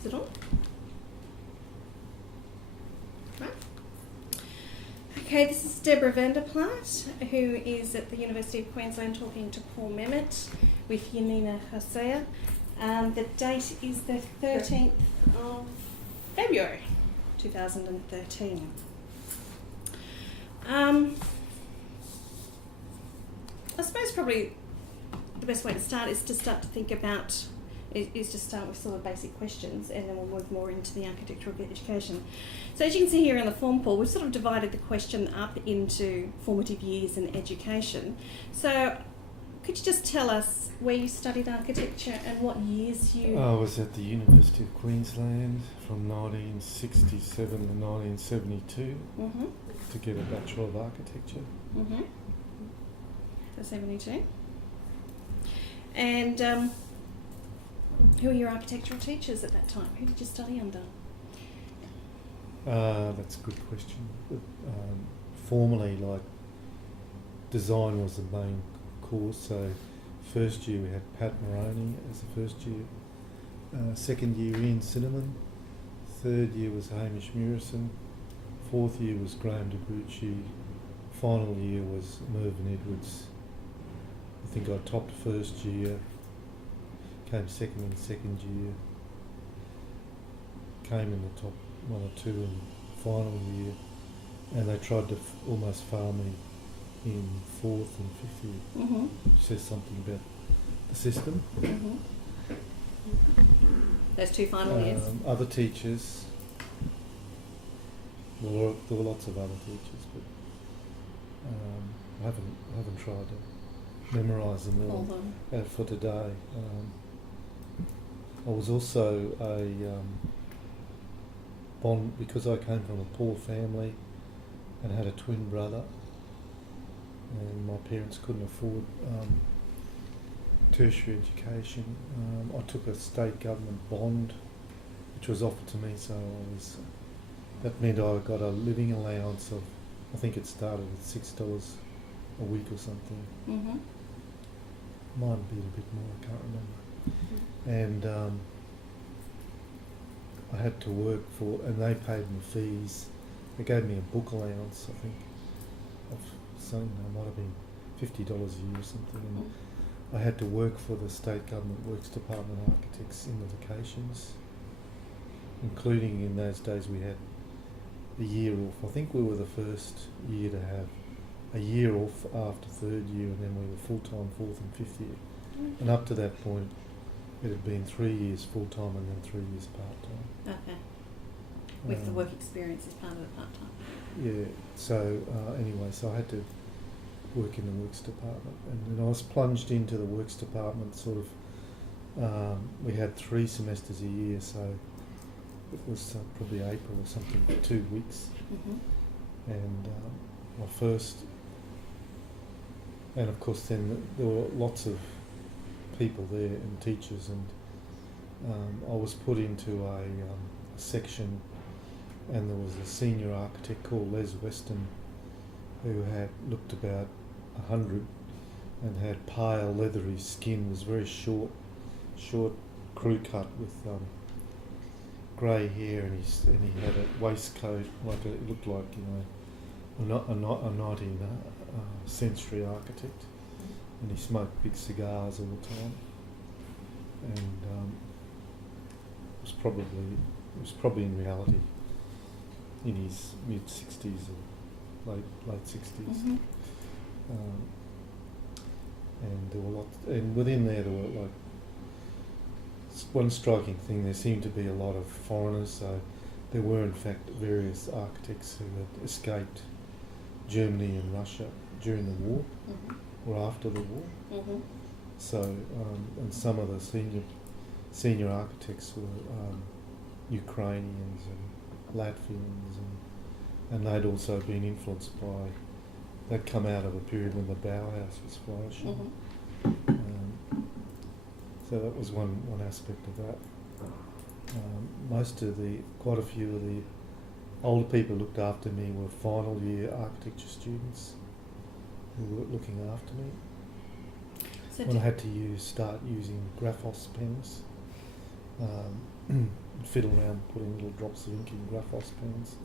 Is it on? Right. Okay, this is Deborah Plaat, who is at the University of Queensland talking to Paul Memmot with Janina Gosseye. The date is the 13th of February 2013. I suppose probably the best way to start is to start to think about, is to start with sort of basic questions, and then we'll move more into the architectural education. So as you can see here in the form, Paul, we've sort of divided the question up into formative years and education. So could you just tell us where you studied architecture and what years you... I was at the University of Queensland from 1967 to 1972 to get a Bachelor of Architecture. So 72. And who were your architectural teachers at that time? Who did you study under? That's a good question. Formally, like, design was the main course. So first year we had Pat Moroney as the first year. Second year Ian Cinnamon. Third year was Hamish Murison. Fourth year was Graham DeGrucci. Final year was Mervyn Edwards. I think I topped first year, came second in second year, came in the top one or two in final year, and they tried to almost farm me in fourth and fifth year. Which says something about the system. Those two final years. Other teachers, there were lots of other teachers, but I haven't tried to memorise them all for today. I was also a bond, because I came from a poor family and had a twin brother, and my parents couldn't afford tertiary education. I took a state government bond which was offered to me, so that meant I got a living allowance of, I think it started at $6 a week or something. Might have been a bit more, I can't remember. And I had to work for, and they paid me fees. They gave me a book allowance, I think, of something, it might have been $50 a year or something. And I had to work for the State Government Works Department architects in the vacations, including in those days we had a year off. I think we were the first year to have a year off after third year, and then we were full-time fourth and fifth year. And up to that point, it had been 3 years full-time and then 3 years part-time. Okay. With the work experience as part of the part-time. Yeah, so anyway, so I had to work in the Works Department, and then I was plunged into the Works Department sort of, we had 3 semesters a year, so it was probably April or something, for 2 weeks. And my first, and of course then there were lots of people there and teachers, and I was put into a section, and there was a senior architect called Les Weston who had looked about 100 and had pale leathery skin, was very short crew cut with grey hair, and he had a waistcoat it looked like, you know, a 19th century architect, and he smoked big cigars all the time, and it was probably in reality in his mid 60s or late 60s. And there were lots, and within there were like one striking thing, there seemed to be a lot of foreigners, so there were in fact various architects who had escaped Germany and Russia during the war or after the war. So and some of the senior architects were Ukrainians and Latvians, and they'd also been influenced by, they'd come out of a period when the Bauhaus was flourishing. So that was one aspect of that. Quite a few of the older people who looked after me were final year architecture students who were looking after me. So when I had to start using Graphos pens, fiddle around putting little drops of ink in graphos pens,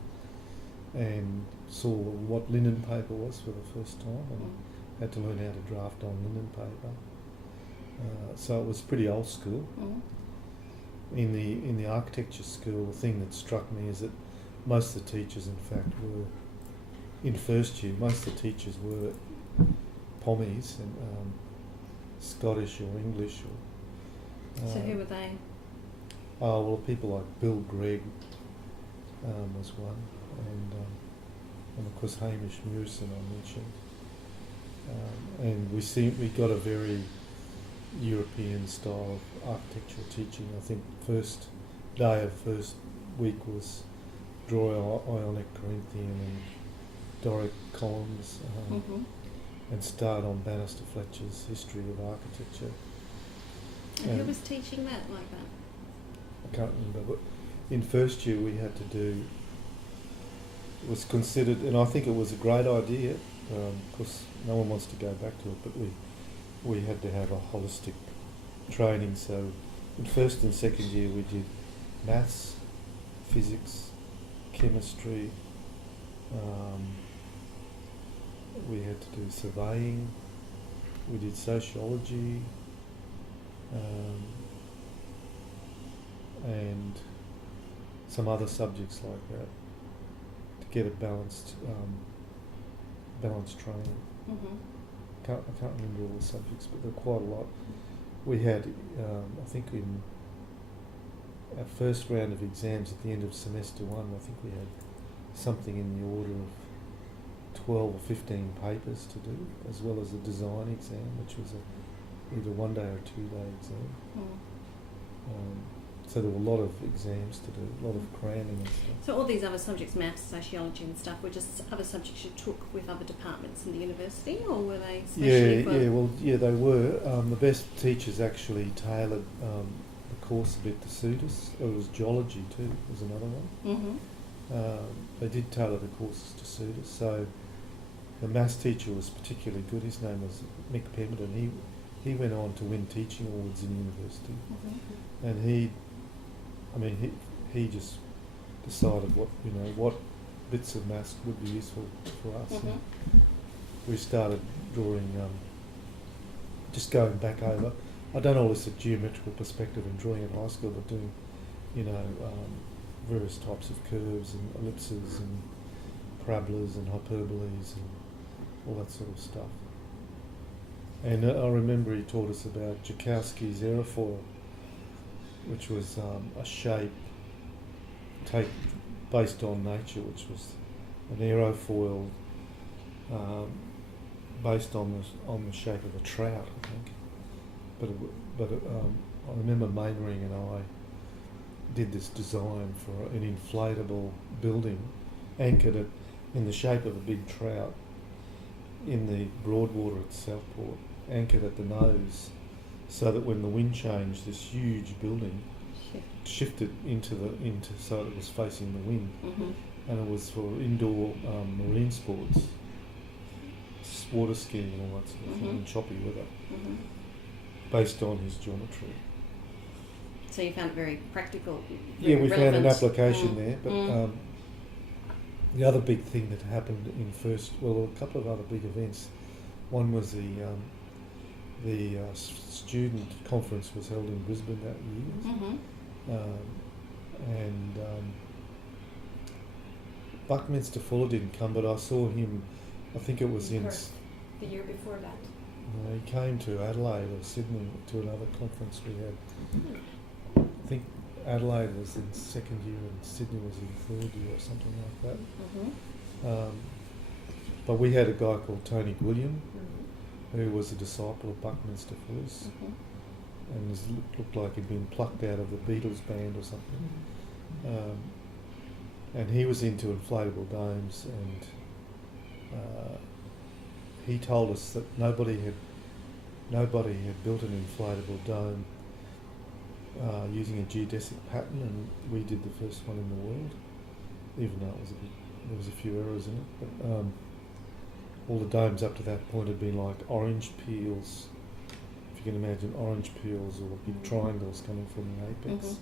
and saw what linen paper was for the first time, and had to learn how to draft on linen paper. So it was pretty old school. In the architecture school, the thing that struck me is that most of the teachers, in fact, were in first year. Most of the teachers were Pommies and Scottish or English. So who were they? Oh well, people like Bill Gregg was one, and of course Hamish Mewson I mentioned, and we got a very European style of architectural teaching. I think first week was draw Ionic, Corinthian and Doric columns, and start on Bannister Fletcher's History of Architecture. And who was teaching that like that? I can't remember, but in first year we had to do, it was considered, and I think it was a great idea, of course no one wants to go back to it, but we had to have a holistic training. So in first and second year we did maths, physics, chemistry, we had to do surveying, we did sociology, and some other subjects like that to get a balanced training. I can't remember all the subjects, but there were quite a lot. We had, I think in our first round of exams at the end of semester one, I think we had something in the order of 12 or 15 papers to do, as well as a design exam, which was either 1 day or 2 day exam. So there were a lot of exams to do, a lot of cramming and stuff. So all these other subjects, maths, sociology and stuff, were just other subjects you took with other departments in the university, or were they specially they were. The best teachers actually tailored the course a bit to suit us. It was geology too, was another one. They did tailor the courses to suit us. So the maths teacher was particularly good. His name was Mick Pemmot, and he went on to win teaching awards in university. And he just decided what bits of maths would be useful for us. And we started drawing, just going back over. I done all this at geometrical perspective and drawing at high school, but doing, various types of curves and ellipses and parabolas and hyperboles and all that sort of stuff. And I remember he taught us about Joukowsky's aerofoil, which was a shape based on nature, which was an aerofoil based on the shape of a trout, I think. But I remember Mainring and I did this design for an inflatable building, anchored in the shape of a big trout in the Broadwater at Southport, anchored at the nose, so that when the wind changed, this huge building shifted into so it was facing the wind, and it was for indoor marine sports, water skiing and all that sort of thing, in choppy weather, based on his geometry. So you found it very practical. Yeah, we relevant. found an application there, but the other big thing that happened in a couple of other big events. One was the student conference was held in Brisbane that year, and Buckminster Fuller didn't come, but I saw him. I think it was in the year before that. No, he came to Adelaide or Sydney to another conference we had. I think Adelaide was in second year and Sydney was in third year or something like that. But we had a guy called Tony William, who was a disciple of Buckminster Fuller's, and looked like he'd been plucked out of the Beatles band or something. And he was into inflatable domes, and he told us that nobody had built an inflatable dome using a geodesic pattern, and we did the first one in the world, even though there was a few errors in it. But all the domes up to that point had been like orange peels, if you can imagine orange peels or big triangles coming from the apex.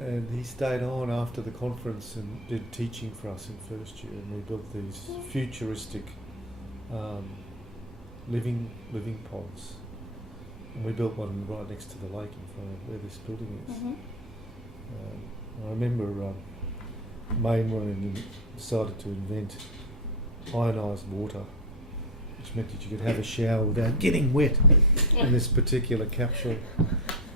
And he stayed on after the conference and did teaching for us in first year, and we built these futuristic living pods. And we built one right next to the lake in front of where this building is. I remember Mainwaring decided to invent ionised water, which meant that you could have a shower without getting wet in this particular capsule,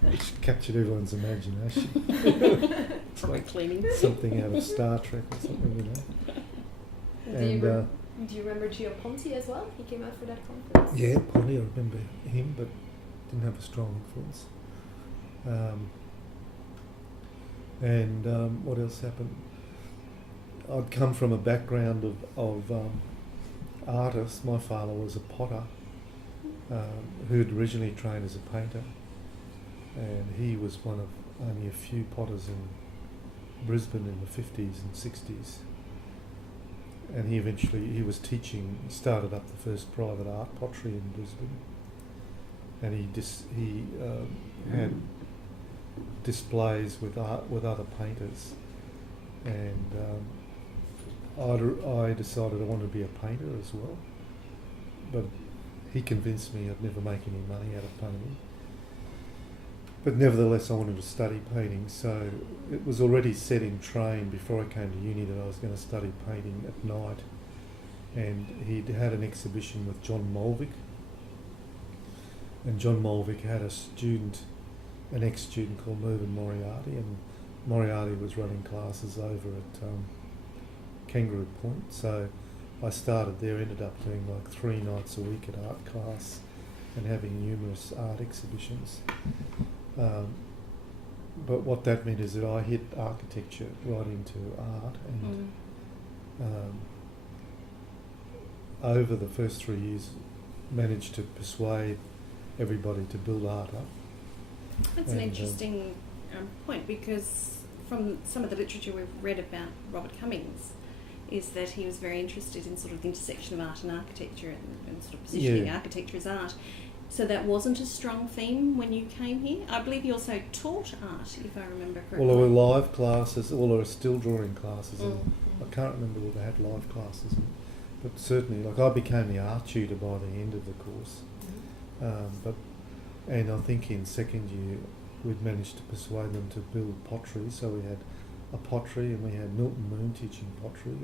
which captured everyone's imagination. It's like cleaning. something out of Star Trek or something, you know. Do you remember Gio Ponti as well? He came out for that conference. Yeah, Ponti, I remember him, but didn't have a strong influence. What else happened? I'd come from a background of artists. My father was a potter who had originally trained as a painter, and he was one of only a few potters in Brisbane in the 50s and 60s. And he was teaching, started up the first private art pottery in Brisbane, and he had displays with other painters, and I decided I wanted to be a painter as well, but he convinced me I'd never make any money out of painting. But nevertheless, I wanted to study painting, so it was already set in train before I came to uni that I was going to study painting at night. And he'd had an exhibition with John Mulvick, and John Mulvick had an ex-student called Mervyn Moriarty, and Moriarty was running classes over at Kangaroo Point. So I started there, ended up doing like 3 nights a week at art class and having numerous art exhibitions. But what that meant is that I hit architecture right into art, and over the first 3 years managed to persuade everybody to build art up. That's an interesting point, because from some of the literature we've read about Robert Cummings is that he was very interested in sort of the intersection of art and architecture, and sort of positioning architecture as art. So that wasn't a strong theme when you came here. I believe you also taught art, if I remember correctly. Well, there were live classes, or there were still drawing classes, and I can't remember whether they had live classes, but certainly, like, I became the art tutor by the end of the course. And I think in second year we'd managed to persuade them to build pottery, so we had a pottery, and we had Milton Moon teaching pottery.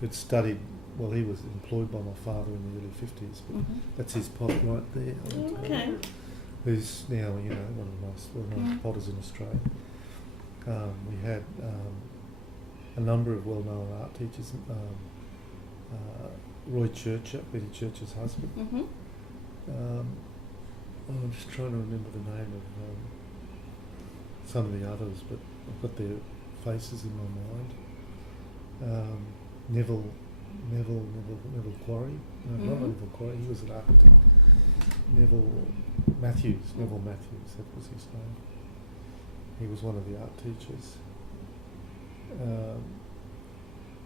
Who'd studied, well, he was employed by my father in the early 50s, but that's his pot right there. Okay. Who's now, you know, one of the most well-known potters in Australia. We had a number of well-known art teachers. Roy Churcher, Betty Churcher's husband. I'm just trying to remember the name of some of the others, but I've got their faces in my mind. Neville Quarry. No, not Neville Quarry, he was an architect. Neville Matthews, that was his name. He was one of the art teachers.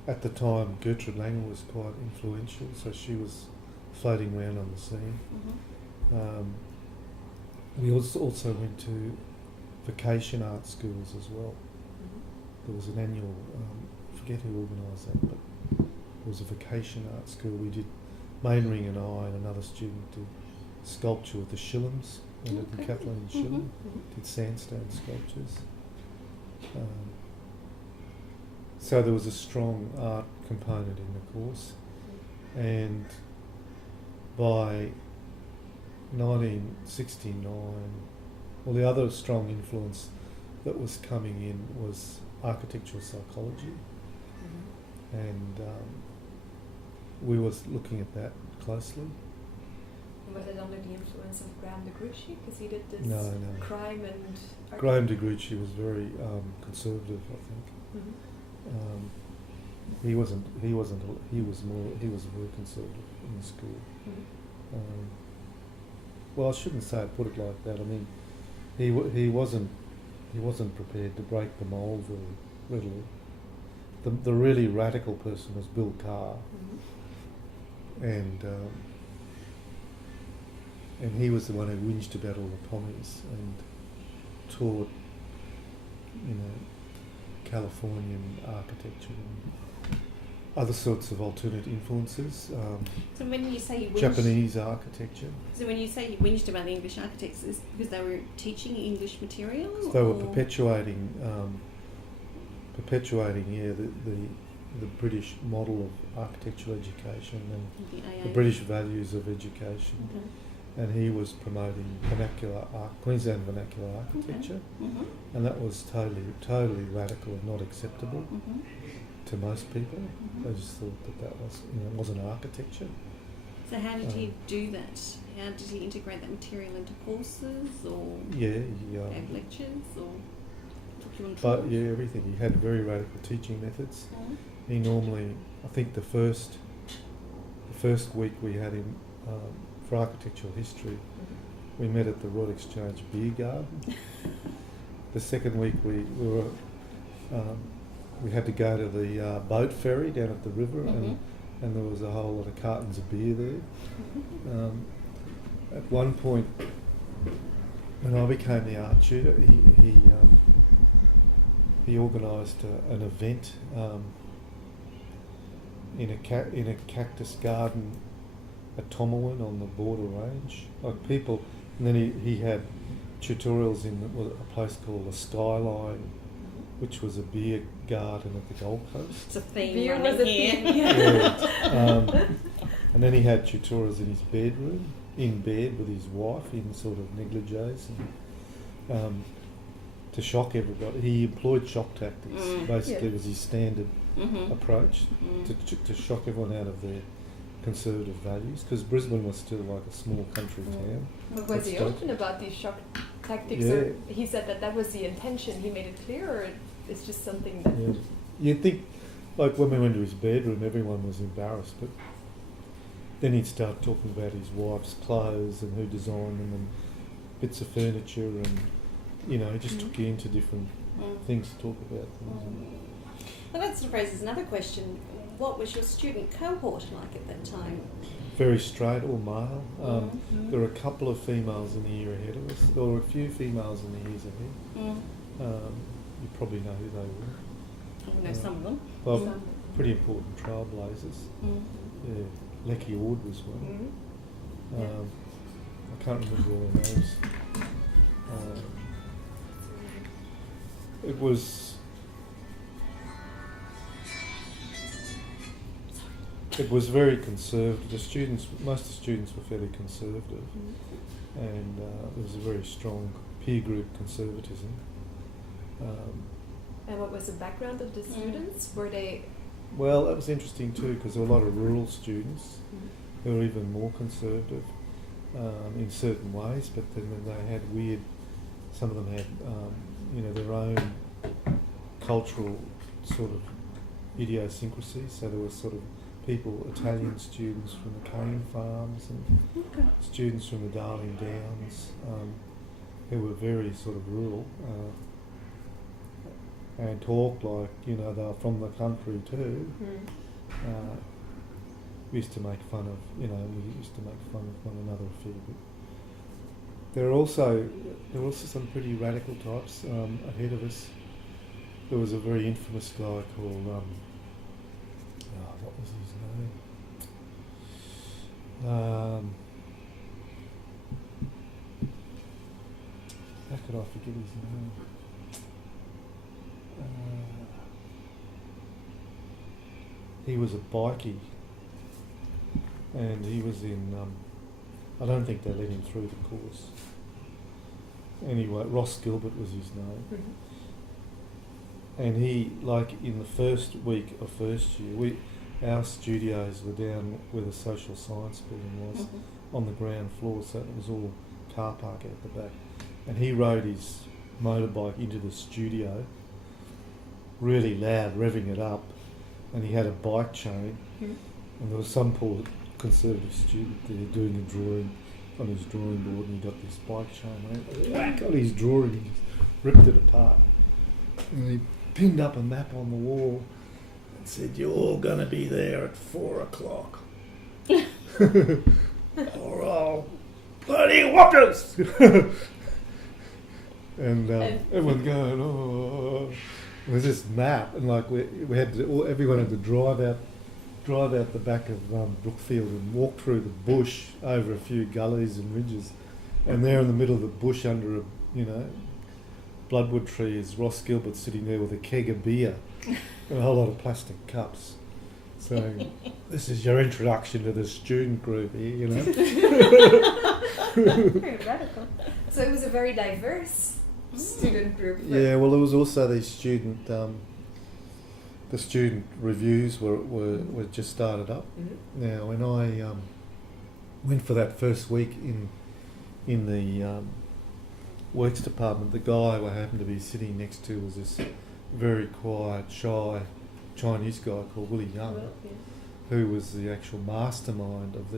At the time, Gertrude Langer was quite influential, so she was floating around on the scene. We also went to vacation art schools as well. There was an annual, I forget who organised that, but it was a vacation art school. We did, Mainring and I and another student did sculpture with the Shillams, and Kathleen Shillam did sandstone sculptures. So there was a strong art component in the course, and by 1969, well, the other strong influence that was coming in was architectural psychology, and we was looking at that closely. Was it under the influence of Graham de Gruchy? Because he did this crime and... Graham de Gruchy was very conservative, I think. He was very conservative in the school. Well, I shouldn't say put it like that. I mean, he wasn't prepared to break the mould very readily. The really radical person was Bill Carr, and he was the one who whinged about all the pommies, taught, Californian architecture and other sorts of alternate influences. So when you say you whinged, Japanese architecture. So when you say you whinged about the English architects, is because they were teaching English material? They were or? perpetuating, the British model of architectural education and the British values of education. Okay. And he was promoting Queensland vernacular architecture, and that was totally radical and not acceptable to most people. They just thought that was, it wasn't architecture. So how did he do that? How did he integrate that material into courses, or have lectures, or took you on tours? But everything. He had very radical teaching methods. He normally, I think the first week we had him for architectural history, we met at the Royal Exchange Beer Garden. The second week we had to go to the boat ferry down at the river, and there was a whole lot of cartons of beer there. At one point, when I became the art tutor, he organised an event in a cactus garden at Tomawin on the Border Range. Like people, and then he had tutorials in a place called the Skyline, which was a beer garden at the Gold Coast. It's a theme Beer running was a here. theme. And then he had tutorials in his bedroom, in bed with his wife, in sort of negligees, and to shock everybody. He employed shock tactics. Basically, was his standard approach to shock everyone out of their conservative values, because Brisbane was still like a small country town. But was he open about these shock tactics, or he said that was the intention? He made it clear, or it's just something that... Yeah. You'd think, like when we went to his bedroom, everyone was embarrassed, but then he'd start talking about his wife's clothes and who designed them and bits of furniture, and he just took you into different things to talk about. Well, that sort of raises another question. What was your student cohort like at that time? Very straight, all male. There were a couple of females in the year ahead of us. There were a few females in the years ahead. You probably know who they were. I know some of them. Well, pretty important trailblazers. Yeah, Lecky Ord was one. I can't remember all their names. It was very conservative. Most of the students were fairly conservative, and there was a very strong peer group conservatism. And what was the background of the students? Were they... Well, that was interesting too, because there were a lot of rural students who were even more conservative in certain ways, but then they had some of them had their own cultural sort of idiosyncrasies. So there was sort of Italian students from the cane farms, and students from the Darling Downs, who were very sort of rural, and talked like, they were from the country too. We used to make fun of, we used to make fun of one another a fair bit. There were also some pretty radical types ahead of us. There was a very infamous guy called, what was his name? How could I forget his name? He was a bikie, and he was in, I don't think they let him through the course. Anyway, Ross Gilbert was his name. And he, like in the first week of first year, our studios were down where the social science building was, on the ground floor, so it was all car park out the back. And he rode his motorbike into the studio, really loud, revving it up, and he had a bike chain, and there was some poor conservative student there doing a drawing on his drawing board, and he got this bike chain, and whack on his drawing, he just ripped it apart. And he pinned up a map on the wall and said, "You're all going to be there at 4 o'clock. Or I'll bloody whoppers!" And everyone going, oh. There's this map, and like we had to, everyone had to drive out the back of Brookfield and walk through the bush over a few gullies and ridges, and there in the middle of the bush under a bloodwood tree is Ross Gilbert sitting there with a keg of beer and a whole lot of plastic cups, saying, "This is your introduction to the student group here," Very radical. So it was a very diverse student group. Yeah, well, there was also the student reviews were just started up. Mm-hmm. Now, when I went for that first week in the works department, the guy I happened to be sitting next to was this very quiet, shy Chinese guy called Willie Young, Well, yeah. who was the actual mastermind of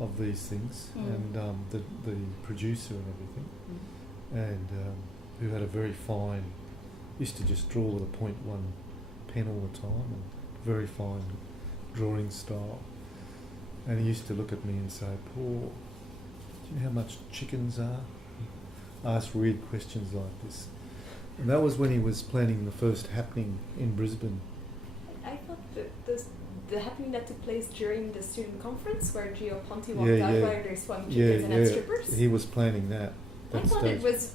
of these things, and the producer and everything, and who had a very fine, used to just draw with a .1 pen all the time, and very fine drawing style. And he used to look at me and say, "Paul, do you know how much chickens are?" Ask weird questions like this. And that was when he was planning the first happening in Brisbane. I thought that the happening that took place during the student conference where Gio Ponti walked Yeah, out yeah. while there's swung chickens and had strippers. He was planning that. I that thought stage. it was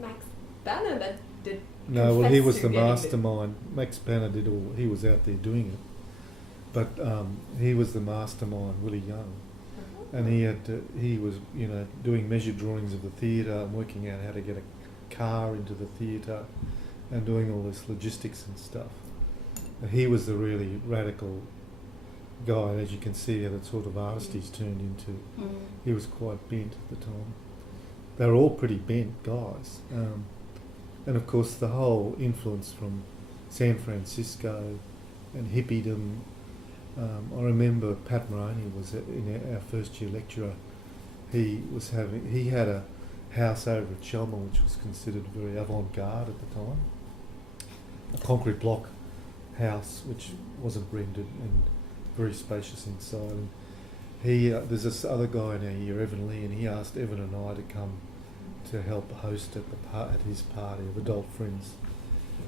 Max Banner that did. No, well, he confess was to the getting mastermind. Max Banner did all. He was out there doing it, but he was the mastermind, Willie Young, and he was doing measured drawings of the theatre and working out how to get a car into the theatre, and doing all this logistics and stuff. And he was the really radical guy, and as you can see, the sort of artist he's turned into. He was quite bent at the time. They were all pretty bent guys. And of course the whole influence from San Francisco and hippiedom. I remember Pat Moroney was in our first year lecturer. He had a house over at Chelmer which was considered very avant-garde at the time. A concrete block house which wasn't rendered and very spacious inside. And there's this other guy in our year, Evan Lee, and he asked Evan and I to come to help host at his party of adult friends,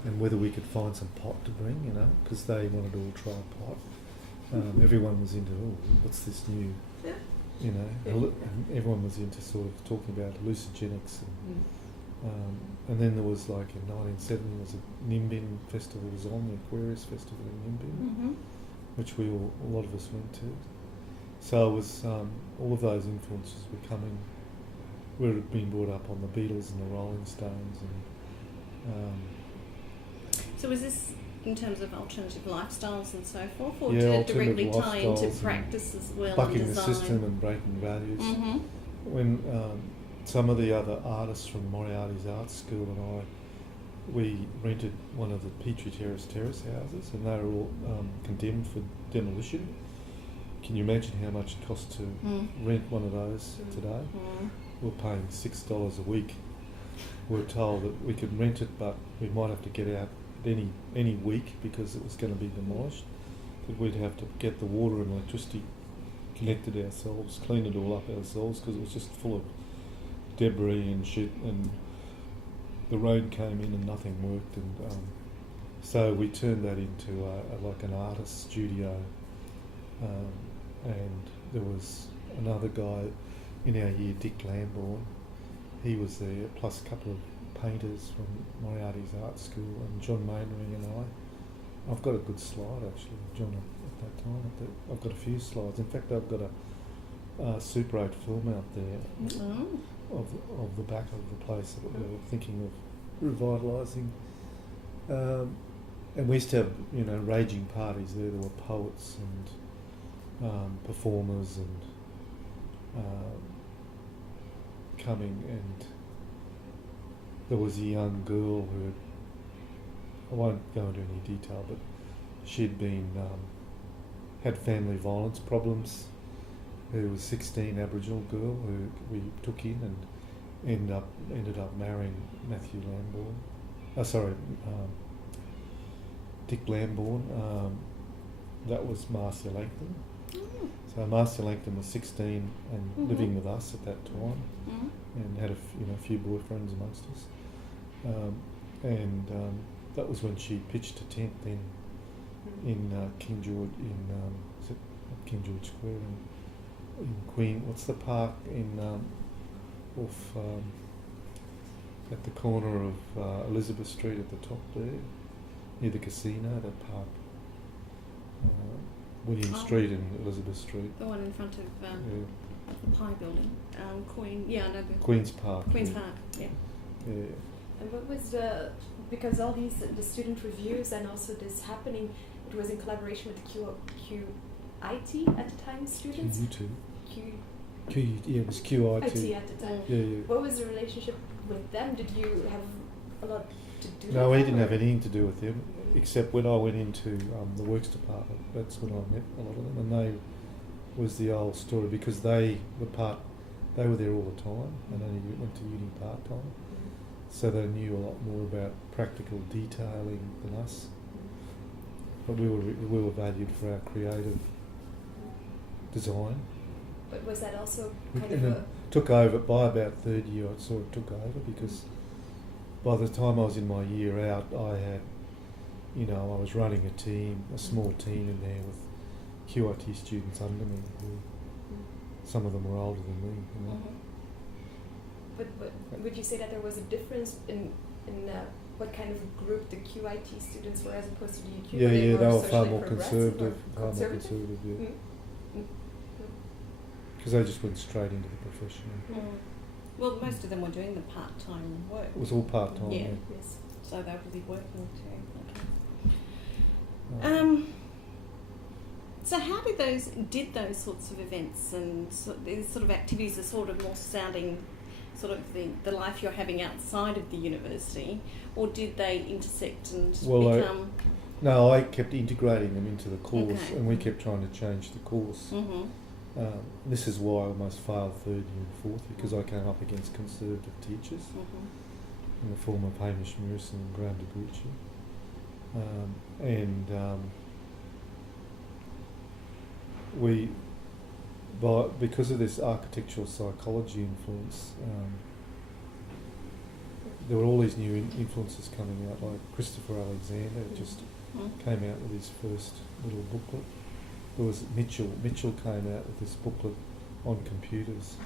and whether we could find some pot to bring, because they wanted to all try pot. Everyone was into, what's this new, and everyone was into sort of talking about hallucinogens, and then there was like in 1970 there was a Nimbin festival was on, the Aquarius festival in Nimbin, which a lot of us went to. So it was all of those influences were coming. We'd been brought up on the Beatles and the Rolling Stones, and So was this in terms of alternative lifestyles and so forth, or yeah, did it alternative directly tie into lifestyles practice as well? bucking and the design? system and breaking values. When some of the other artists from Moriarty's art school and we rented one of the Petrie Terrace houses, and they were all condemned for demolition. Can you imagine how much it costs to rent one of those today? We're paying $6 a week. We were told that we could rent it, but we might have to get out any week because it was going to be demolished. That we'd have to get the water and electricity connected ourselves, clean it all up ourselves, because it was just full of debris and shit, and the rain came in and nothing worked, and so we turned that into like an artist studio, and there was another guy in our year, Dick Lambourne. He was there, plus a couple of painters from Moriarty's art school, and John Mainring and I. I've got a good slide actually, John, at that time. I've got a few slides. In fact, I've got a Super 8 film out there of the back of the place that we were thinking of revitalising. And we used to have, raging parties there. There were poets and performers and coming, and there was a young girl who I won't go into any detail, but she'd been had family violence problems. Who was 16, Aboriginal girl who we took in and ended up marrying Matthew Lambourne. Dick Lambourne. That was Marcia Langton. So Marcia Langton was 16 and Mhm. living with us at that time, Mm. and had a few boyfriends amongst us. And that was when she pitched a tent then in King George, is it not King George Square in Queen? What's the park in off at the corner of Elizabeth Street at the top there, near the casino, that park. William Street and Elizabeth Street. The one in front of Yeah. the Pie Building, Queen. Yeah, no, Queen's Park. Queen's yeah. Park. Yeah. Yeah. And what was because all these the student reviews and also this happening, it was in collaboration with QIT at the time students. Yeah, it was QIT. IT at the time. Yeah, yeah. What was the relationship with them? Did you have a lot to do with No, we them, didn't have or- anything to do with them, except when I went into the works department. That's when I met a lot of them, and they was the old story because they were there all the time, and only went to uni part time, so they knew a lot more about practical detailing than us. But we were valued for our creative design. But was that also kind And of it took over by about third year. I saw it took over because by the time I was in my year out, I had, I was running a small team in there with QIT students under me. Some of them were older than me. But would you say that there was a difference in what kind of group the QIT students were as opposed to the UQ? Yeah, they they were far socially more progressive or conservative. Yeah. Mm. Because they just went straight into the profession. Well, most of them were doing the part-time work. It was all part time. Yeah. Yes. So they would be working too. Yeah. So how did those sorts of events and these sort of activities are sort of more sounding sort of the life you're having outside of the university, or did they intersect and become... No, I kept integrating them into the course, Okay. and we kept trying to change the course. Mm-hmm. This is why I almost failed third year and fourth year, because I came up against conservative teachers Mm-hmm. in the form of Hamish Murison and Graham DeGucci. Because of this architectural psychology influence, there were all these new influences coming out, like Christopher Alexander just came out with his first little booklet. There was Mitchell came out with this booklet on computers,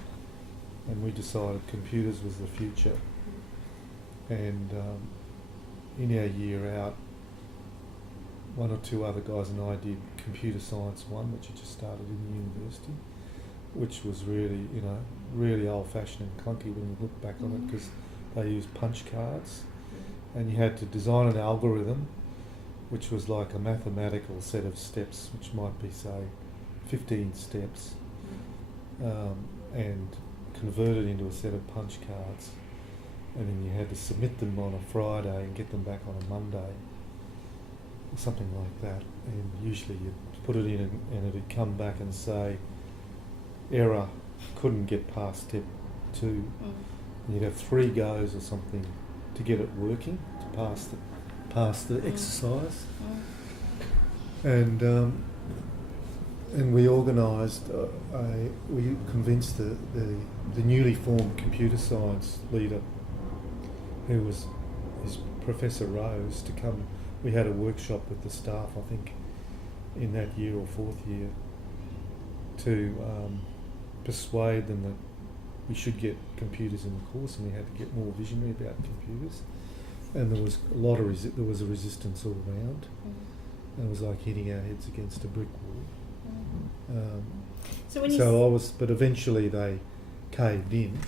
and we decided computers was the future. And in our year out, one or two other guys and I did Computer Science 1, which had just started in the university, which was really old-fashioned and clunky when you look back on it, because they used punch cards, and you had to design an algorithm which was like a mathematical set of steps, which might be, say, 15 steps, and convert it into a set of punch cards, and then you had to submit them on a Friday and get them back on a Monday, or something like that. And usually you'd put it in and it'd come back and say, error, couldn't get past step 2. And you'd have 3 goes or something to get it working, to pass the exercise. And we organised, we convinced the newly formed computer science leader, who was Professor Rose, to come. We had a workshop with the staff, I think, in that year or fourth year, to persuade them that we should get computers in the course, and we had to get more visionary about computers. And there was there was a resistance all around. And it was like hitting our heads against a brick wall. But eventually they caved in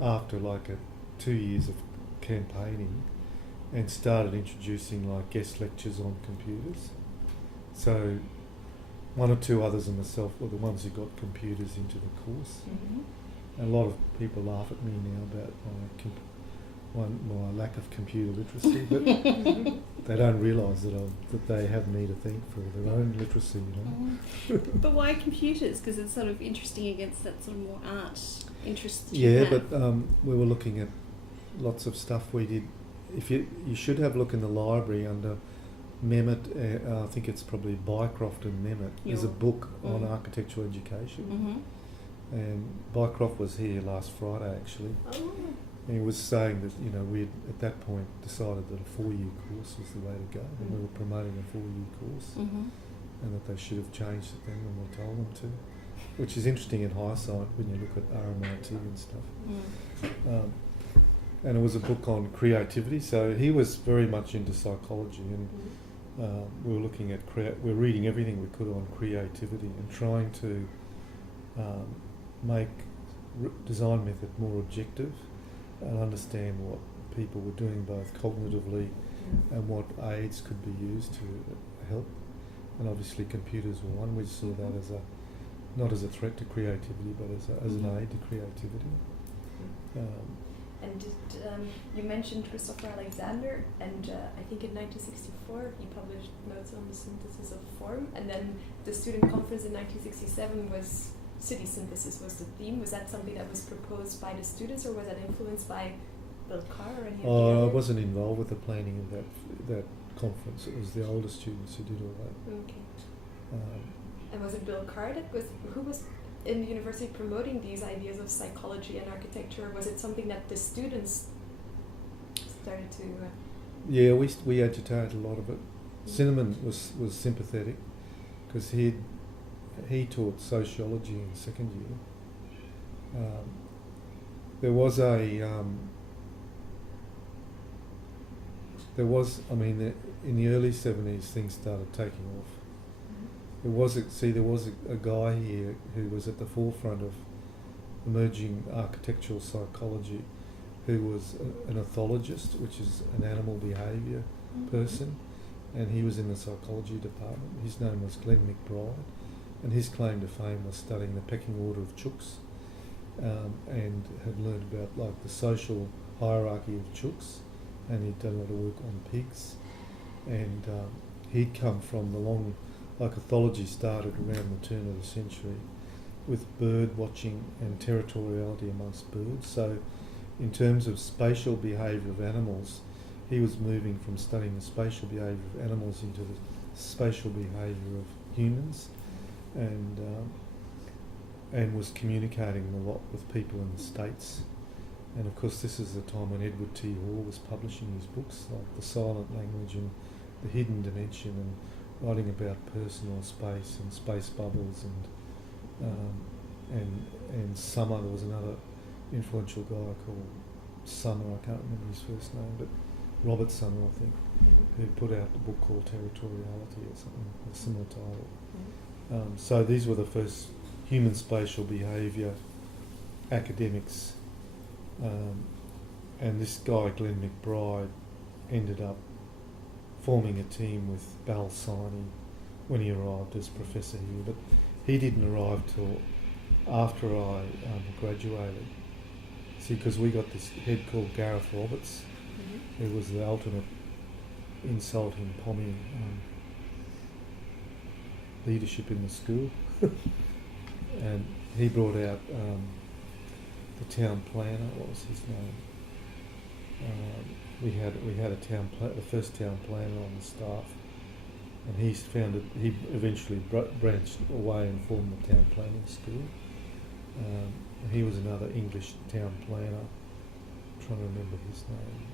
after like 2 years of campaigning, and started introducing like guest lectures on computers. So one or two others and myself were the ones who got computers into the course. And a lot of people laugh at me now about my lack of computer literacy, but they don't realise that they have me to thank for their own literacy, But why computers? Because it's sort of interesting against that sort of more art interest. But we were looking at lots of stuff we did. You should have a look in the library under Memmot, I think it's probably Bycroft and Memmot. There's a book on architectural education. Mm-hmm. And Bycroft was here last Friday actually. Oh. And he was saying that, you know, we'd at that point decided that a 4-year course was the way to go, and we were promoting a 4-year course, Mm-hmm. and that they should have changed it then when we told them to, which is interesting in hindsight when you look at RMIT and stuff. Mm. And it was a book on creativity, so he was very much into psychology, and we were looking at we were reading everything we could on creativity and trying to make design method more objective and understand what people were doing both cognitively and what aids could be used to help. And obviously computers were one. We saw that as not as a threat to creativity, but as an aid to creativity. And you mentioned Christopher Alexander, and I think in 1964 he published Notes on the Synthesis of Form, and then the student conference in 1967 was city synthesis was the theme. Was that something that was proposed by the students, or was that influenced by Bill Carr or any of the other? I wasn't involved with the planning of that conference. It was the older students who did all that. Okay. And was it Bill Carr who was in the university promoting these ideas of psychology and architecture? Or was it something that the students started to? Yeah, we agitated a lot of it. Cinnamon was sympathetic because he taught sociology in second year. There was in the early 70s things started taking off. There was a guy here who was at the forefront of emerging architectural psychology, who was an ethologist, which is an animal behaviour person, and he was in the psychology department. His name was Glenn McBride, and his claim to fame was studying the pecking order of chooks, and had learned about like the social hierarchy of chooks, and he'd done a lot of work on pigs, and he'd come from the long, like ethology started around the turn of the century with bird watching and territoriality amongst birds. So in terms of spatial behaviour of animals, he was moving from studying the spatial behaviour of animals into the spatial behaviour of humans, and was communicating a lot with people in the States. And of course this is the time when Edward T. Hall was publishing his books like The Silent Language and The Hidden Dimension, and writing about personal space and space bubbles, and Summer. There was another influential guy called Summer, I can't remember his first name, but Robert Summer, I think, who put out a book called Territoriality or something, a similar title. So these were the first human spatial behaviour academics, and this guy Glenn McBride ended up forming a team with Balsani when he arrived as professor here, but he didn't arrive till after I graduated. See, because we got this head called Gareth Roberts, who was the ultimate insult in Pommy leadership in the school, and he brought out the town planner. What was his name? We had the first town planner on the staff, and he eventually branched away and formed the town planning school. He was another English town planner. I'm trying to remember his name.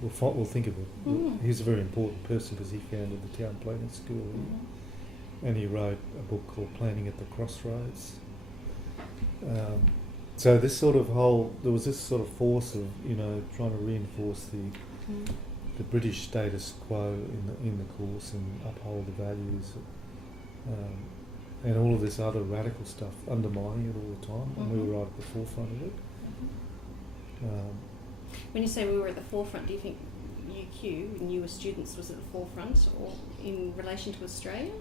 We'll think of it. He's a very important person because he founded the town planning school, and he wrote a book called Planning at the Crossroads. So there was this sort of force of, trying to reinforce the British status quo in the course and uphold the values, and all of this other radical stuff, undermining it all the time, and we were right at the forefront of it. When you say we were at the forefront, do you think UQ, when you were students, was at the forefront, or in relation to Australia,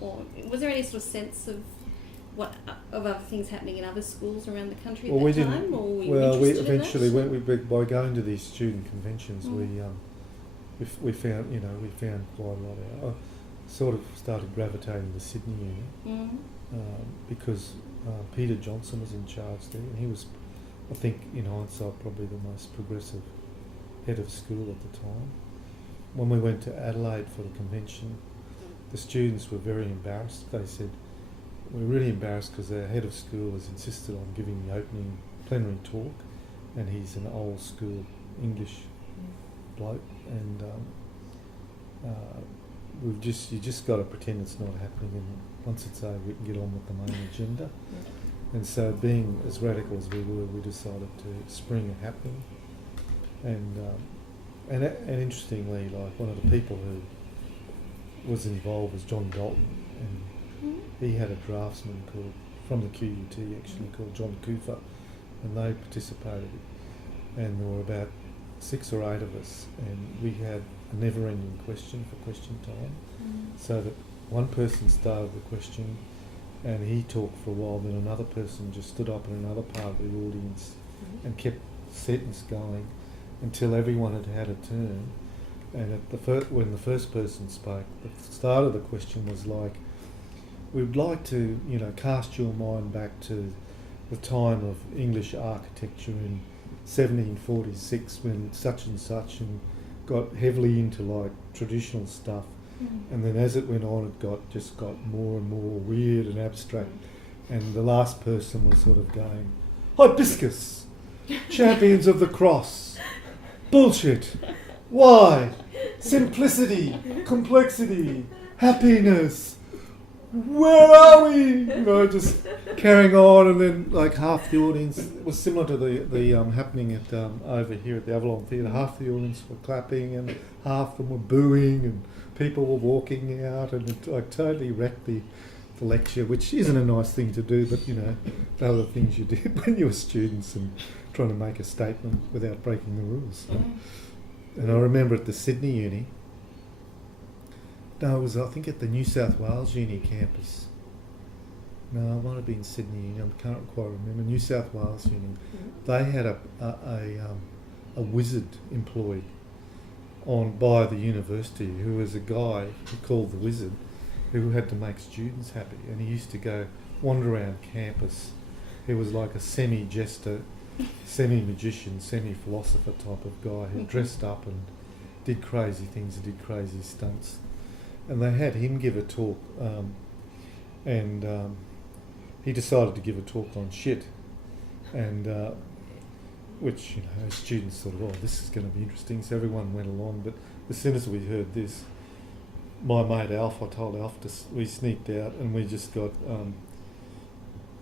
or was there any sort of sense of other things happening in other schools around the country at that time? Or were you interested in that? By going to these student conventions, we found quite a lot out. I sort of started gravitating to Sydney Uni because Peter Johnson was in charge there, and he was, I think, in hindsight, probably the most progressive head of school at the time. when we went to Adelaide for the convention, the students were very embarrassed. They said, we're really embarrassed because our head of school has insisted on giving the opening plenary talk, and he's an old school English bloke, and you just got to pretend it's not happening, and once it's over we can get on with the main agenda. And so, being as radical as we were, we decided to spring it happening. And interestingly, like, one of the people who was involved was John Dalton, and he had a draftsman called, from the QUT actually, called John Cooper, and they participated. And there were about 6 or 8 of us, and we had a never-ending question for question time, so that one person started the question and he talked for a while, then another person just stood up in another part of the audience and kept the sentence going until everyone had had a turn. And at when the first person spoke, the start of the question was like, we'd like to, cast your mind back to the time of English architecture in 1746 when such and such, and got heavily into like traditional stuff. And then as it went on, it got more and more weird and abstract. And the last person was sort of going, hibiscus, champions of the cross, bullshit, why, simplicity, complexity, happiness, where are we? Just carrying on. And then like half the audience, it was similar to the happening at over here at the Avalon Theatre. Half the audience were clapping and half of them were booing, and people were walking out, and it like totally wrecked the lecture, which isn't a nice thing to do, but they were the things you did when you were students and trying to make a statement without breaking the rules. And I remember at the Sydney Uni, no, it was I think at the New South Wales Uni campus. No, it might have been Sydney Uni, I can't quite remember. New South Wales Uni. They had a wizard employed by the university, who was a guy called the Wizard, who had to make students happy, and he used to go wander around campus. He was like a semi-jester, semi-magician, semi-philosopher type of guy who dressed up and did crazy things and did crazy stunts. And they had him give a talk, and he decided to give a talk on shit, and which students thought, oh, this is going to be interesting, so everyone went along. But as soon as we heard this, my mate Alf, I told Alf, we sneaked out and we just got,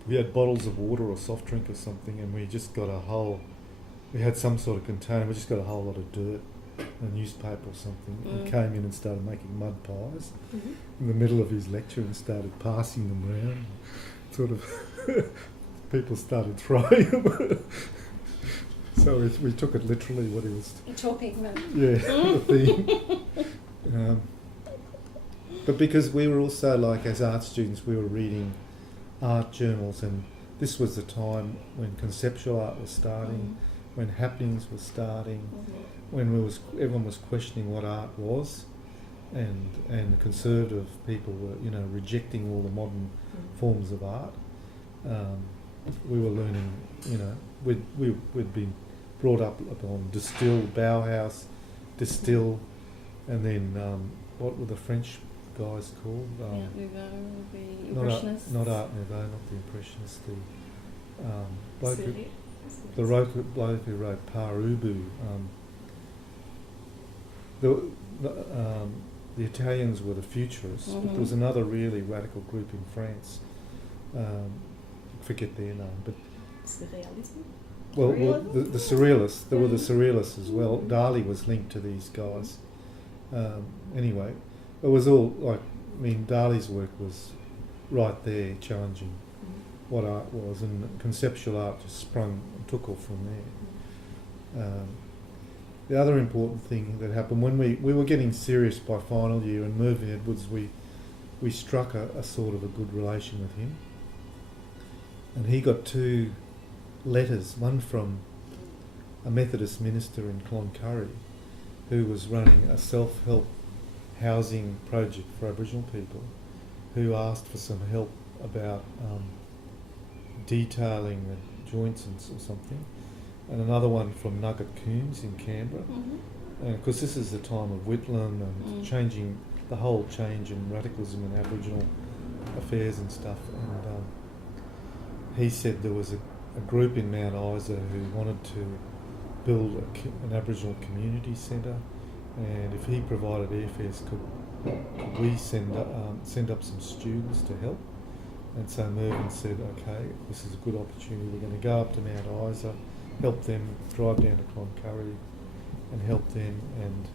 we had bottles of water or soft drink or something, and we just got we had some sort of container, we just got a whole lot of dirt, a newspaper or something, and came in and started making mud pies in the middle of his lecture and started passing them around. Sort of, people started throwing them. So we took it literally, what he was talking about. Yeah, the theme. But because we were also, like, as art students, we were reading art journals, and this was the time when conceptual art was starting, when happenings were starting, when everyone was questioning what art was, and the conservative people were, rejecting all the modern forms of art. We were learning, we'd been brought up on Distill, Bauhaus, Distill, and then what were the French guys called? Art Nouveau, the Impressionists. Not Art Nouveau, not the Impressionists. The bloke who wrote Par Ubu. The Italians were the Futurists, but there was another really radical group in France. I forget their name, but Surrealism? well, the Surrealists. There were the Surrealists as well. Dali was linked to these guys. Anyway, it was all like, Dali's work was right there, challenging what art was, and conceptual art just sprung and took off from there. The other important thing that happened when we were getting serious by final year, and Mervyn Edwards, we struck a sort of a good relation with him, and he got 2 letters, one from a Methodist minister in Cloncurry who was running a self-help housing project for Aboriginal people, who asked for some help about detailing the joints or something, and another one from Nugget Coombs in Canberra, And of course this is the time of Whitlam and changing, the whole change in radicalism in Aboriginal affairs and stuff. And he said there was a group in Mount Isa who wanted to build an Aboriginal community centre, and if he provided airfares, could we send up some students to help? And so Mervyn said, okay, this is a good opportunity. We're going to go up to Mount Isa, help them, drive down to Cloncurry and help them, and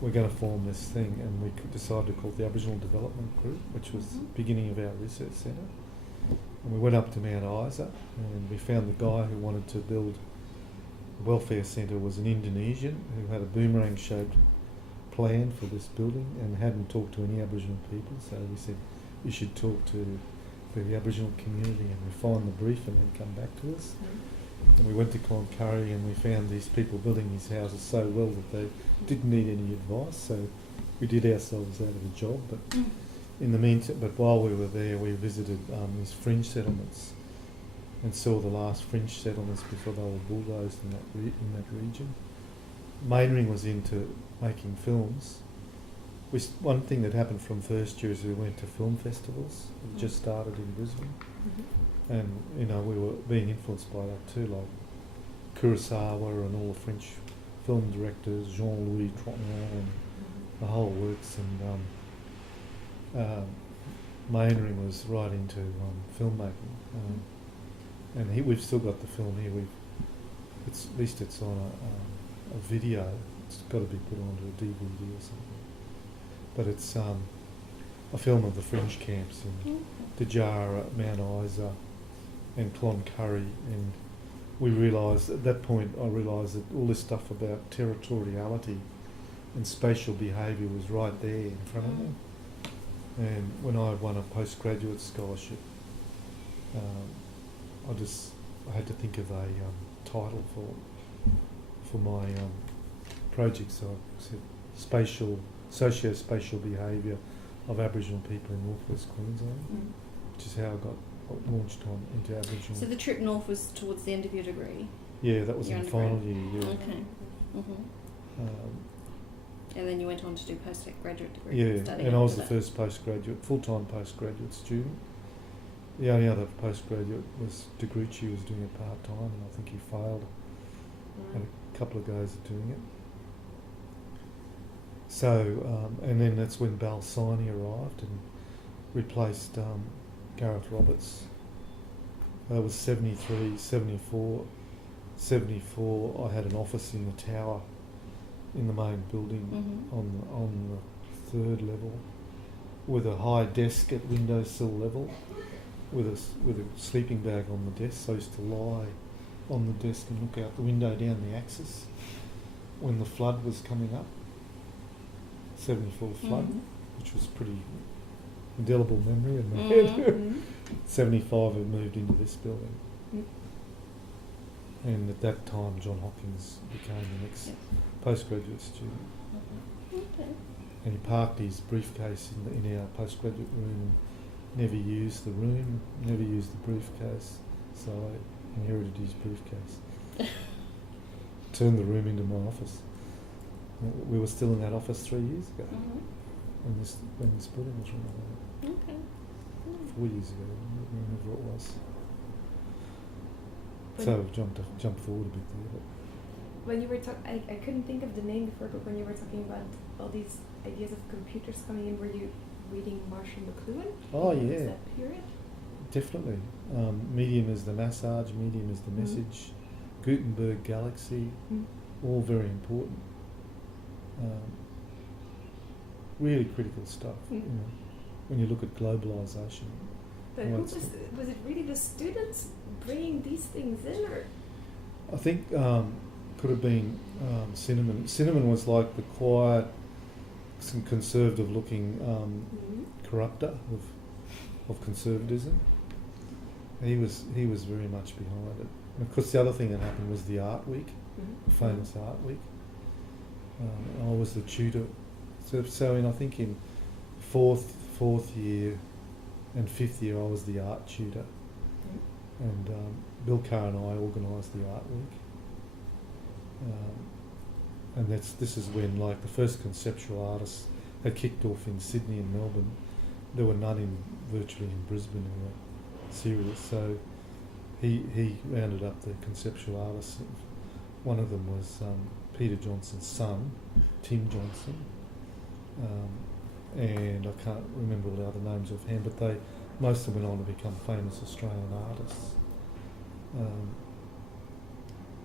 we're going to form this thing. And we decided to call it the Aboriginal Development Group, which was the beginning of our research centre. And we went up to Mount Isa and we found the guy who wanted to build the welfare centre was an Indonesian who had a boomerang-shaped plan for this building and hadn't talked to any Aboriginal people. So we said, you should talk to the Aboriginal community and refine the brief and then come back to us. And we went to Cloncurry and we found these people building these houses so well that they didn't need any advice. So we did ourselves out of a job. But in the meantime, but while we were there, we visited these fringe settlements and saw the last fringe settlements before they were bulldozed in that region. Mainring was into making films. One thing that happened from first year is we went to film festivals. We just started in Brisbane. And, you know, we were being influenced by that too, like Kurosawa and all the French film directors, Jean-Louis Trottenot and the whole works. And Mainring was right into filmmaking. And we've still got the film here. At least it's on a video. It's got to be put onto a DVD or something. But it's a film of the fringe camps in Dejara, Mount Isa and Cloncurry, and we realised, at that point I realised that all this stuff about territoriality and spatial behaviour was right there in front of me. And when I won a postgraduate scholarship, I had to think of a title for my project, so I said socio-spatial behaviour of Aboriginal people in northwest Queensland, which is how I got launched into Aboriginal. So the trip north was towards the end of your degree? Yeah, that was in final year. Yeah. Okay. And then you went on to do postgraduate degree. Yeah, and I was the first full-time postgraduate student. The only other postgraduate was DeGrucci, was doing it part-time, and I think he failed. Had a couple of goes at doing it. So, and then that's when Balsani arrived and replaced Gareth Roberts. That was 73, 74. 74, I had an office in the tower, in the main building, on the third level, with a high desk at windowsill level, with a sleeping bag on the desk. So I used to lie on the desk and look out the window down the axis when the flood was coming up. 74 flood, which was pretty indelible memory in my head. 75 had moved into this building. And at that time John Hopkins became the next postgraduate student. And he parked his briefcase in our postgraduate room and never used the room, never used the briefcase, so I inherited his briefcase. Turned the room into my office. We were still in that office 3 years ago, when this building was renovated. 4 years ago, whenever it was. So jump forward a bit there. But when you were talking, I couldn't think of the name before, but when you were talking about all these ideas of computers coming in, were you reading Marshall McLuhan? Oh Was yeah, that period? definitely. Medium is the massage, medium is the message, Gutenberg Galaxy, all very important. Really critical stuff. You know, when you look at globalisation. But was it really the students bringing these things in, or? I think could have been Cinnamon. Cinnamon was like the quiet, some conservative-looking corrupter of conservatism. He was very much behind it. And of course, the other thing that happened was the Art Week, the famous Art Week. I was the tutor, so I think in fourth year and fifth year I was the art tutor, and Bill Carr and I organised the Art Week, and this is when like the first conceptual artists had kicked off in Sydney and Melbourne. There were none virtually in Brisbane who were serious. So he rounded up the conceptual artists. One of them was Peter Johnson's son, Tim Johnson, and I can't remember all the other names offhand, but most of them went on to become famous Australian artists.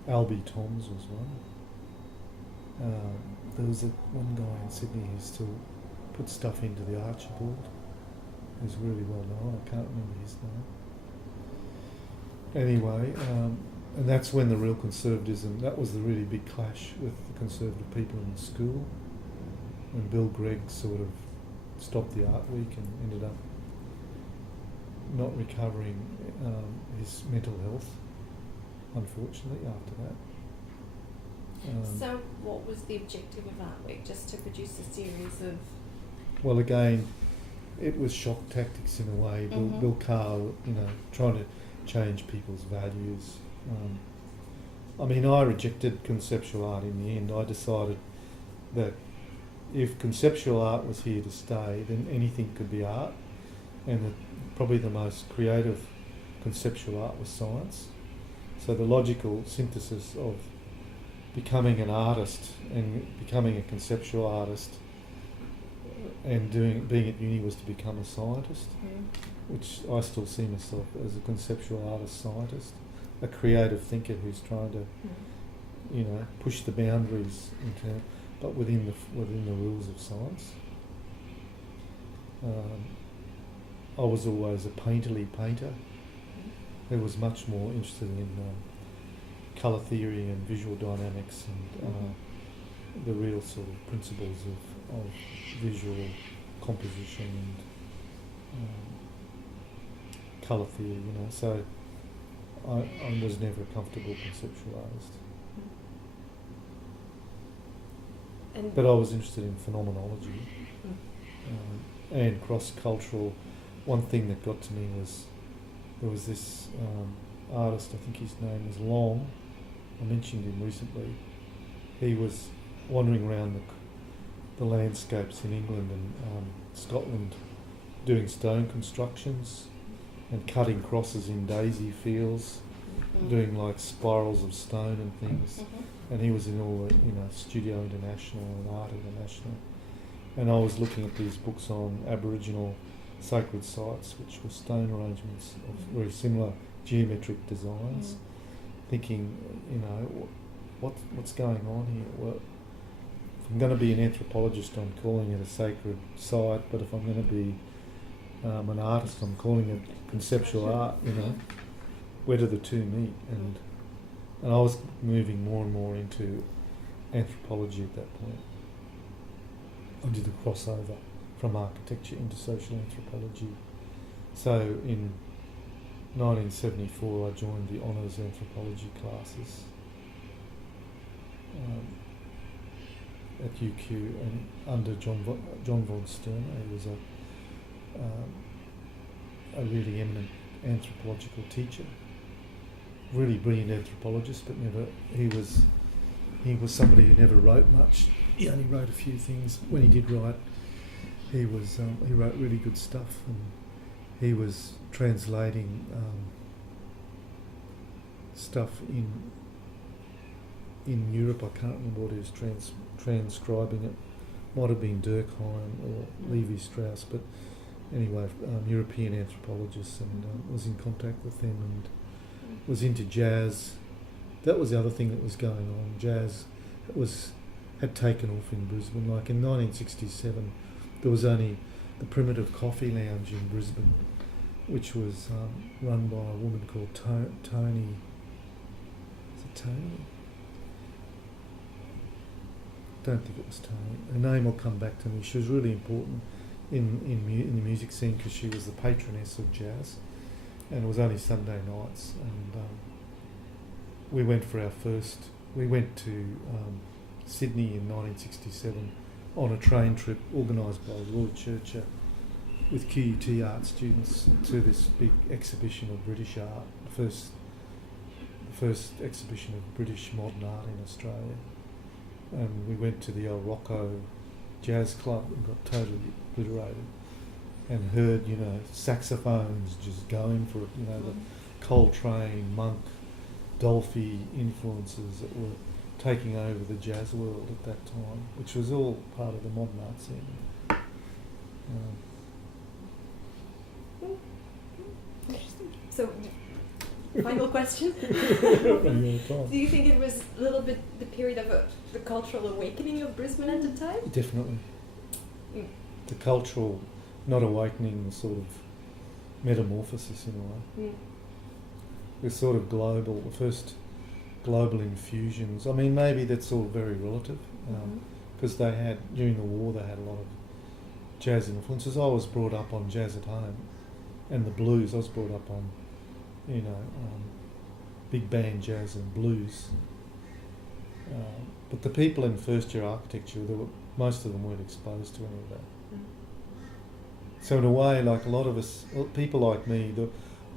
Albie Toms was one. There was one guy in Sydney who still put stuff into the Archibald, who's really well known. I can't remember his name. Anyway, and that's when the real conservatism, that was the really big clash with the conservative people in the school, when Bill Gregg sort of stopped the art week and ended up not recovering his mental health, unfortunately, after that. So what was the objective of Art Week? Just to produce a series of... Well, again, it was shock tactics in a way. Bill Carr, trying to change people's values. I rejected conceptual art in the end. I decided that if conceptual art was here to stay, then anything could be art, and probably the most creative conceptual art was science. So the logical synthesis of becoming an artist and becoming a conceptual artist and being at uni was to become a scientist, which I still see myself as a conceptual artist scientist, a creative thinker who's trying to, push the boundaries but within the rules of science. I was always a painterly painter who was much more interested in colour theory and visual dynamics and the real sort of principles of visual composition and colour theory, So I was never a comfortable conceptual artist. But I was interested in phenomenology and cross-cultural. One thing that got to me was there was this artist, I think his name was Long. I mentioned him recently. He was wandering around the landscapes in England and Scotland doing stone constructions and cutting crosses in daisy fields, doing like spirals of stone and things. And he was in all the, Studio International and Art International. And I was looking at these books on Aboriginal sacred sites, which were stone arrangements of very similar geometric designs, thinking, what's going on here? Well, if I'm going to be an anthropologist, I'm calling it a sacred site, but if I'm going to be an artist, I'm calling it conceptual art, Where do the two meet? And I was moving more and more into anthropology at that point. I did the crossover from architecture into social anthropology. So in 1974 I joined the honours anthropology classes at UQ, and under John von Sterner, who was a really eminent anthropological teacher, really brilliant anthropologist, but he was somebody who never wrote much. He only wrote a few things. When he did write, he wrote really good stuff, and he was translating stuff in Europe. I can't remember what he was transcribing it. Might have been Durkheim or Levi-Strauss, but anyway, European anthropologists, and was in contact with them and was into jazz. That was the other thing that was going on. Jazz had taken off in Brisbane. Like in 1967, there was only the Primitive Coffee Lounge in Brisbane, which was run by a woman called Tony. Is it Tony? Don't think it was Tony. Her name will come back to me. She was really important in the music scene because she was the patroness of jazz, and it was only Sunday nights. And we went to Sydney in 1967 on a train trip organised by Lloyd Churcher with QUT art students to this big exhibition of British art, the first exhibition of British modern art in Australia. and we went to the El Rocco Jazz Club and got totally obliterated, and heard, you know, saxophones just going for it, you know, the Coltrane, Monk, Dolphy influences that were taking over the jazz world at that time, which was all part of the modern art scene. Interesting. So, final question. Running out of Do you think it was a little bit the period of the cultural awakening of Brisbane at the time? Definitely. Mm. The cultural, not awakening, the sort of metamorphosis in a way. Mm. The sort of global, the first global infusions. I mean, maybe that's all very relative, because they had, during the war, they had a lot of jazz influences. I was brought up on jazz at home, and the blues. I was brought up on, you know, big band jazz and blues. But the people in first year architecture, most of them weren't exposed to any of that. Mm. So in a way, like a lot of us, people like me,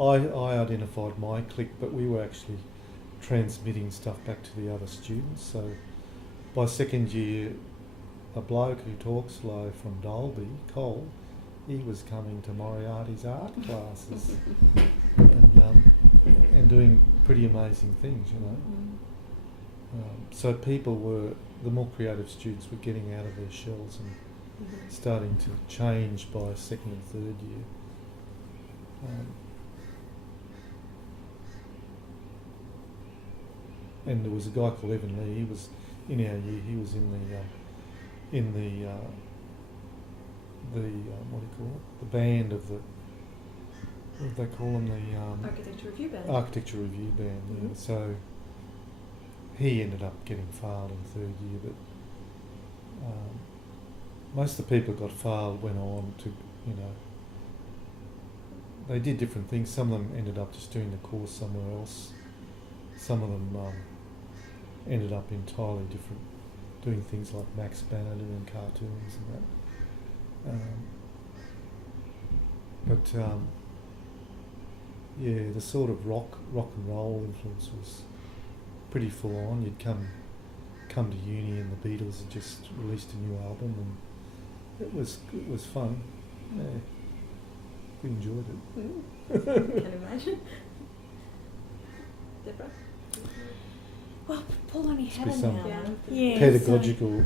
I identified my clique, but we were actually transmitting stuff back to the other students. So by second year, a bloke who talks slow from Dalby, Cole, he was coming to Moriarty's art classes and doing pretty amazing things, you know. So people were, the more creative students were getting out of their shells and starting to change by second and third year. And there was a guy called Evan Lee. He was in our year. He was in the what do you call it? The band of the, what do they call them? The Architecture Review Band. Architecture Review Band. Yeah. So he ended up getting failed in third year, but most of the people who got failed went on to, you know, they did different things. Some of them ended up just doing the course somewhere else. Some of them ended up entirely different, doing things like Max Banner, doing cartoons and that. Yeah, the sort of rock and roll influence was pretty full on. You'd come to uni and the Beatles had just released a new album, and it was fun. Yeah, we enjoyed it. Can imagine. Deborah? Well, Paul only had Must be an some hour. Yeah. Pedagogical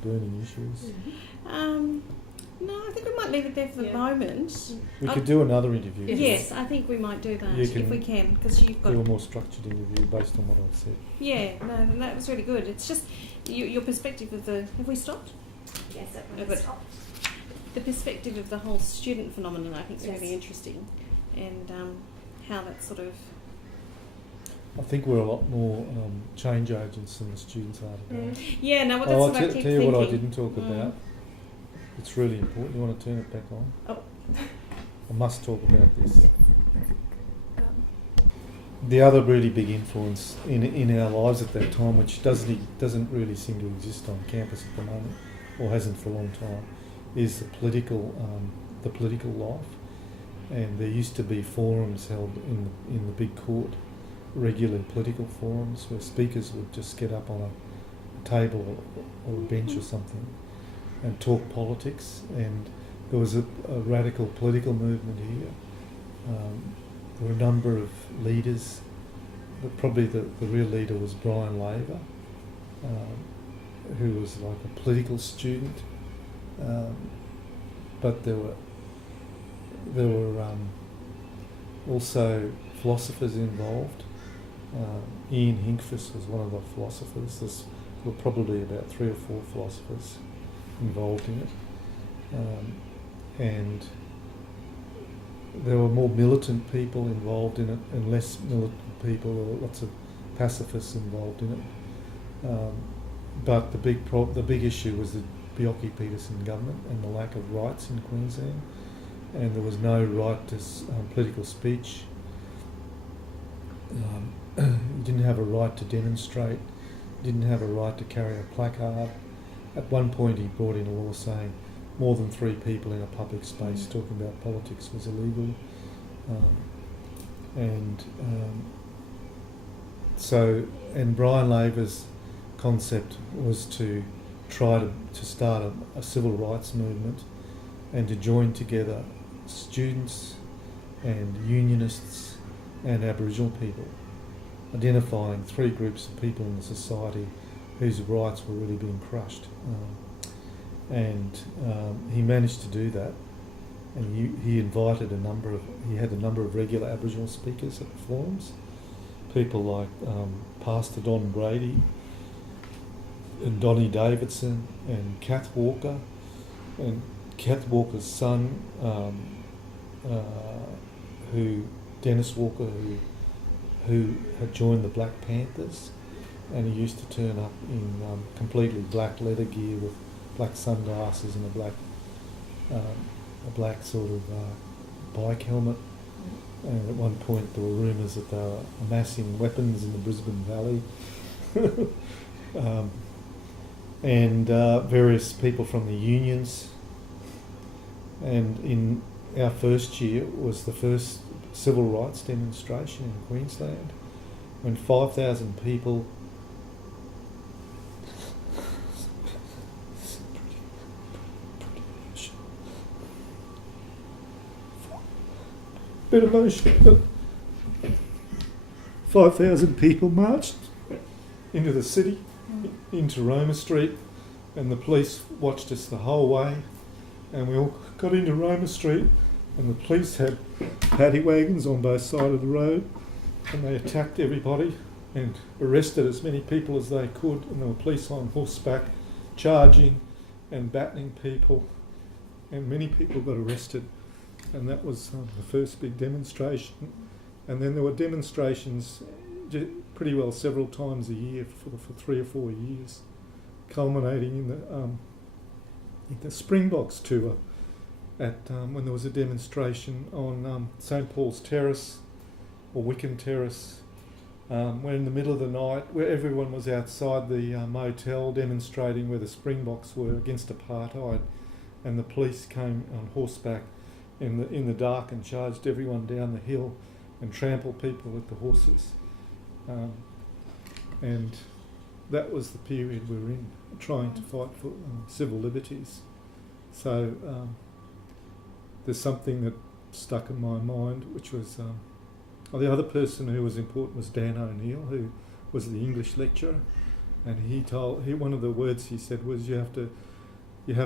burning issues. No, I think we might leave it there for the moment. We could do another interview. Yes, I think we might do that You if we can, because you've got. Do a more structured interview based on what I've said. Yeah, no, that was really good. It's just your perspective of the. Have we stopped? Yes, that Oh, good. The perspective of the whole student phenomenon, I think, is really interesting, and how that sort of. I think we're a lot more change agents than the students are today. Yeah, no, well, that's I'll what I keep tell you thinking. what I didn't talk about. It's really important. You want to turn it back on? Oh. I must talk about this. The other really big influence in our lives at that time, which doesn't really seem to exist on campus at the moment, or hasn't for a long time, is the political life. And there used to be forums held in the big court, regular political forums where speakers would just get up on a table or a bench or something and talk politics. And there was a radical political movement here. There were a number of leaders, but probably the real leader was Brian Laver, who was like a political student. But there were also philosophers involved. Ian Hinkfist was one of the philosophers. There were probably about 3 or 4 philosophers involved in it. And there were more militant people involved in it and less militant people. There were lots of pacifists involved in it. But the big issue was the Bjelke-Petersen government and the lack of rights in Queensland. And there was no right to political speech. You didn't have a right to demonstrate, didn't have a right to carry a placard. At one point he brought in a law saying more than 3 people in a public space talking about politics was illegal. And Brian Laver's concept was to try to start a civil rights movement and to join together students and unionists and Aboriginal people, identifying three groups of people in the society whose rights were really being crushed. He managed to do that, and he invited he had a number of regular Aboriginal speakers at the forums, people like Pastor Don Brady and Donnie Davidson and Kath Walker, and Kath Walker's son, Dennis Walker, who had joined the Black Panthers, and he used to turn up in completely black leather gear with black sunglasses and a black sort of bike helmet. And at one point there were rumours that they were amassing weapons in the Brisbane Valley. And various people from the unions. And in our first year was the first civil rights demonstration in Queensland, when 5,000 people bit emotional. 5,000 people marched into the city, into Roma Street, and the police watched us the whole way, and we all got into Roma Street, and the police had paddy wagons on both sides of the road, and they attacked everybody and arrested as many people as they could, and there were police on horseback charging and battering people, and many people got arrested. And that was the first big demonstration. And then there were demonstrations pretty well several times a year for 3 or 4 years, culminating in the Springboks tour when there was a demonstration on St Paul's Terrace or Wickham Terrace, where in the middle of the night, where everyone was outside the motel demonstrating where the Springboks were against apartheid, and the police came on horseback in the dark and charged everyone down the hill and trampled people with the horses. And that was the period we were in, trying to fight for civil liberties. So there's something that stuck in my mind, which was the other person who was important was Dan O'Neill, who was the English lecturer, and one of the words he said was you have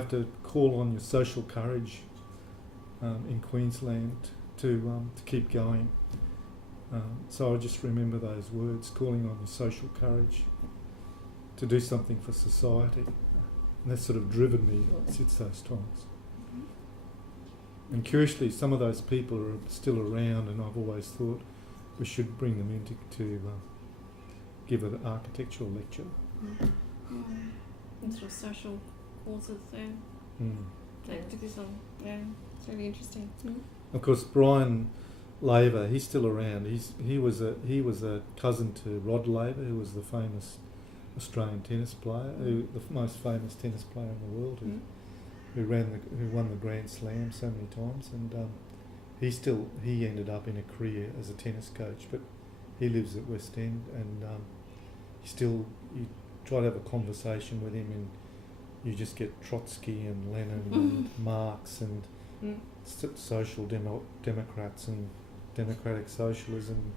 to call on your social courage in Queensland to keep going. So I just remember those words, calling on your social courage to do something for society. And that's sort of driven me since those times. And curiously, some of those people are still around, and I've always thought we should bring them in to give an architectural lecture. And sort of social causes there. Activism, yeah. It's really interesting. Of course, Brian Laver, he's still around. He was a cousin to Rod Laver, who was the famous Australian tennis player, the most famous tennis player in the world, who won the Grand Slam so many times, and he ended up in a career as a tennis coach, but he lives at West End, and you try to have a conversation with him, and you just get Trotsky and Lenin and Marx and social democrats and democratic socialism,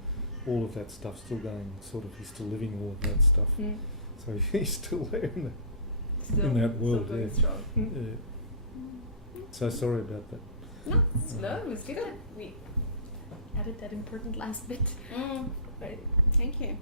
all of that stuff still going, he's still living all of that stuff. So he's still there in that world. Still going strong. Yeah. So sorry about that. No, it was good. We added that important last bit. Right. Thank you.